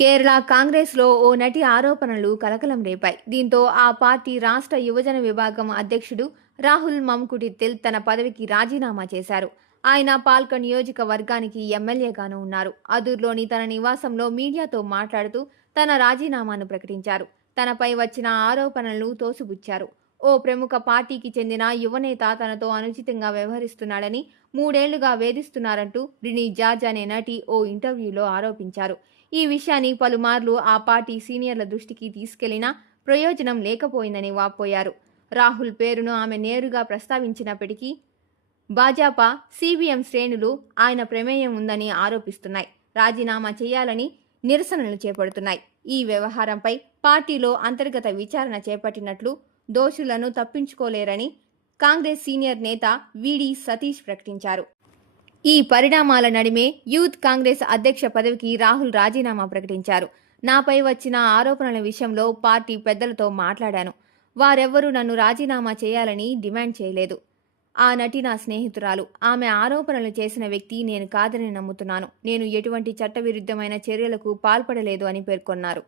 కేరళ కాంగ్రెస్లో ఓ నటి ఆరోపణలు కలకలం రేపాయి. దీంతో ఆ పార్టీ రాష్ట్ర యువజన విభాగం అధ్యక్షుడు రాహుల్ మమ్కుటితిల్ తన పదవికి రాజీనామా చేశారు. ఆయన పాల్క నియోజకవర్గానికి ఎమ్మెల్యేగాను ఉన్నారు. అదూర్లోని తన నివాసంలో మీడియాతో మాట్లాడుతూ తన రాజీనామాను ప్రకటించారు. తనపై వచ్చిన ఆరోపణలను తోసిపుచ్చారు. ఓ ప్రముఖ పార్టీకి చెందిన యువనేత తనతో అనుచితంగా వ్యవహరిస్తున్నాడని, 3 ఏళ్లుగా వేధిస్తున్నారంటూ రినీ జార్జ్ అనే నటి ఓ ఇంటర్వ్యూలో ఆరోపించారు. ఈ విషయాన్ని పలుమార్లు ఆ పార్టీ సీనియర్ల దృష్టికి తీసుకెళ్లినా ప్రయోజనం లేకపోయిందని వాపోయారు. రాహుల్ పేరును ఆమె నేరుగా ప్రస్తావించినప్పటికీ భాజపా, సిపిఎం శ్రేణులు ఆయన ప్రమేయం ఉందని ఆరోపిస్తున్నాయి. రాజీనామా చేయాలని నిరసనలు చేపడుతున్నాయి. ఈ వ్యవహారంపై పార్టీలో అంతర్గత విచారణ చేపట్టినట్లు, దోషులను తప్పించుకోలేరని కాంగ్రెస్ సీనియర్ నేత విడి సతీష్ ప్రకటించారు. ఈ పరిణామాల నడిమే యూత్ కాంగ్రెస్ అధ్యక్ష పదవికి రాహుల్ రాజీనామా ప్రకటించారు. నాపై వచ్చిన ఆరోపణల విషయంలో పార్టీ పెద్దలతో మాట్లాడాను. వారెవ్వరూ నన్ను రాజీనామా చేయాలని డిమాండ్ చేయలేదు. ఆ నటి నా స్నేహితురాలు. ఆమె ఆరోపణలు చేసిన వ్యక్తి నేను కాదని నమ్ముతున్నాను. నేను ఎటువంటి చట్టవిరుద్ధమైన చర్యలకు పాల్పడలేదు అని పేర్కొన్నారు.